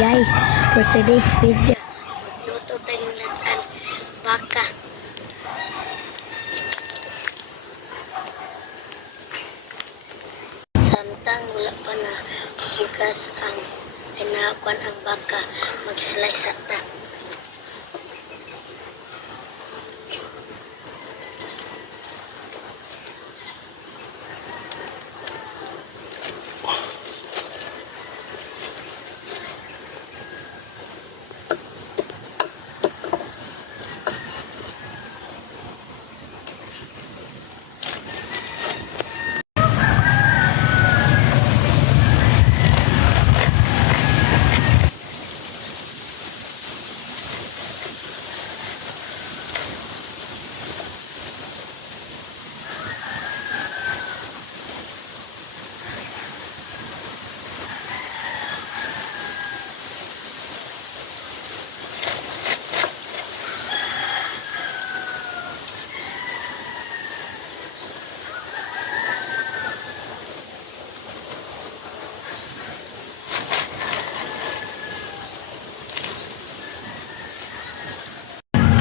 guys, for today's video, magluto tayong latan baka. Samtang wala pa na bukas ang hinakuan ang baka, mag-slice ata.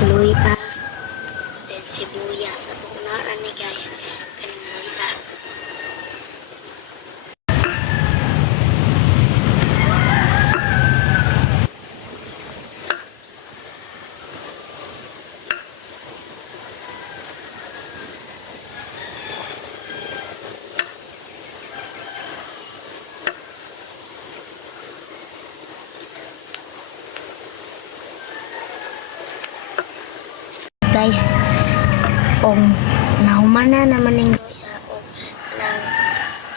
Luya, then sibuyas at unaan ni guys, kanang luya. Guys, nahuman na naman yung luya o ng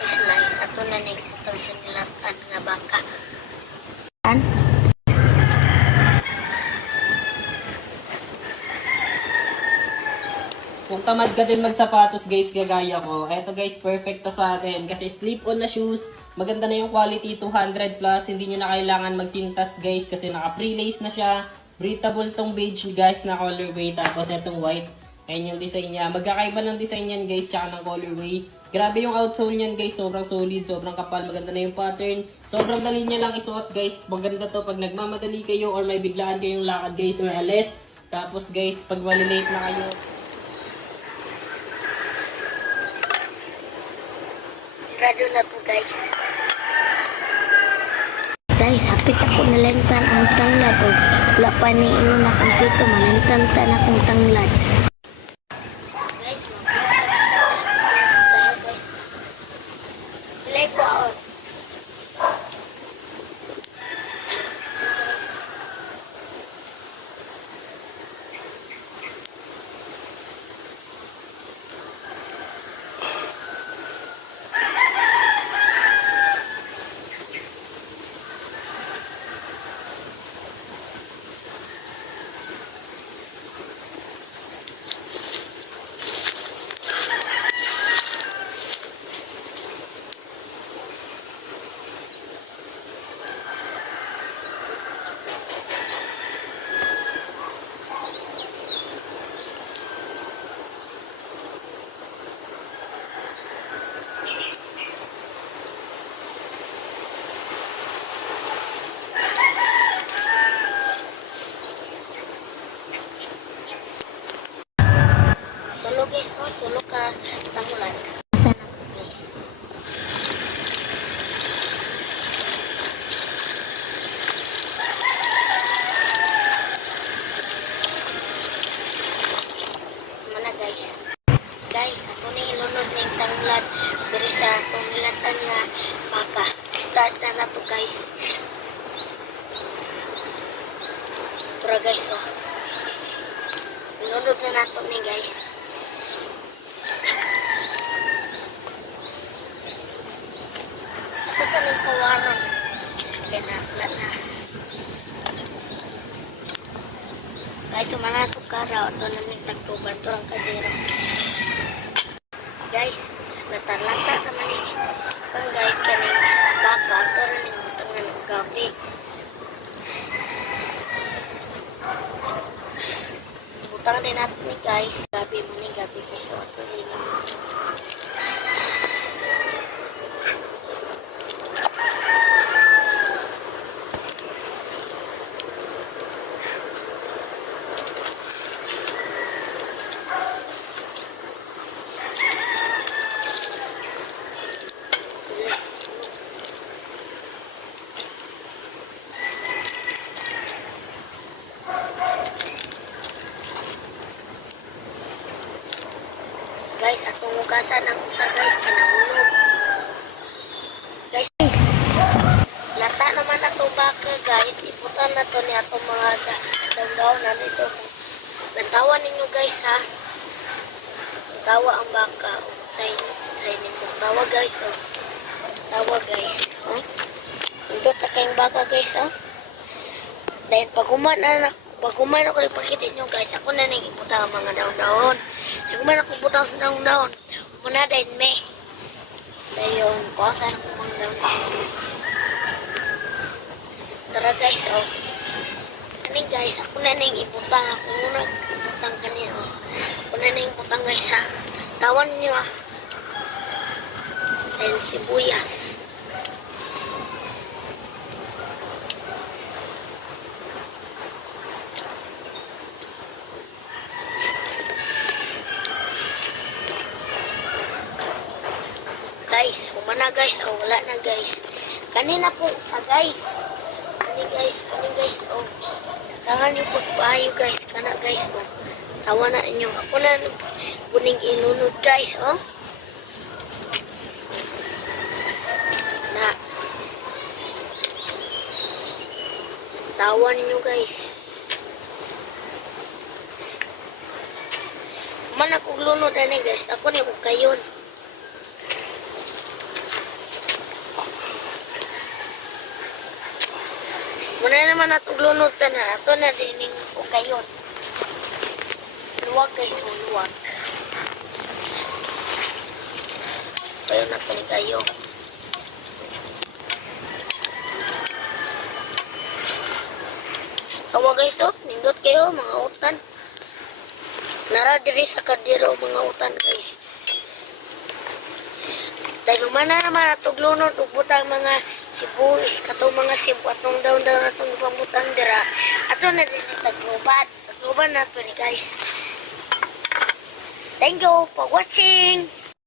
slice ato na ning itong sinilatan nga baka. Kung tamad ka din magsapatos guys, gagaya ko, eto guys, perfect to sa atin kasi slip-on na shoes, maganda na yung quality, 200 plus, hindi nyo na kailangan magsintas guys kasi naka-pre-lace na siya. Breathable tong beige guys na colorway, tapos itong white. Ayan yung design niya. Magkakaiba ng design niyan guys, tsaka ng colorway. Grabe yung outsole niyan guys, sobrang solid, sobrang kapal, maganda na yung pattern. Sobrang dali niya lang isuot guys. Maganda to pag nagmamadali kayo or may biglaan kayong lakad guys or alis. Tapos guys, pag malilate na kayo. Sigurado na po guys. Guys, hapit ako nalantan ang tanglad o wala pa ni ino na kung dito malantan akong tanglad. Guys, bilay ko out. Guys, tulog ka tangulan. Sana ko guys. Mana guys? Guys, ako na ilunod ng tanglad pero sa tumilatan nga baka. Start na to guys. Tara guys, oh. Ilunod na nato ni guys. Sa may kawaran kinakla na guys, sumanato ka raw ito na may tagtuban ito ang kadira guys, natalata naman ang guys kaning baka ito rin yung tangan ng gabi butang din natin ni guys gabi mo ni gabi kasi ito rin baka guys, iputan na to ni atong mga daw na nito. Nantawa ninyo guys ha. Tawa ang baka. Say nito. Tawa guys oh. Tawa guys. Oh. Ito ta kayong baka guys oh. Dahil pag-uman ako ipakita nyo guys, ako na nang iputa ang mga daon-daon. Pag-uman ako iputa ang daon-daon, muna dahil me. Dahil yung kuwasan ako mga daon-daon. Tara guys, oh. Ano guys, ako na nang iputang. Ako muna iputang kanina, oh. Ako na nang iputang guys, ha. Tawan nyo, ah. Dahil sibuyas. Guys, humana guys, oh, wala na guys. Kanina po sa guys. Kani guys, oh. Tangan yung pagpayo guys, kana guys, oh. Tawa na inyo. Ako na kuning inunod guys, oh. Na. Tawan nyo guys. Man ako lunod na guys. Ako na yung kayon. Muna naman natong lunod na na. Ito na dining ukayon. Luwag guys, luwag. Kayo na pa kayo. Tawa guys, oh. Nindot kayo, mga utan. Nara diri sa kardiro, mga utan guys. Dahil mana naman natong lunod, uputang mga sibuy, katong mga sibu, atong daon-daon atong ipamutang dira. Ato na din tagluban. Tagluban na to ni guys. Thank you for watching.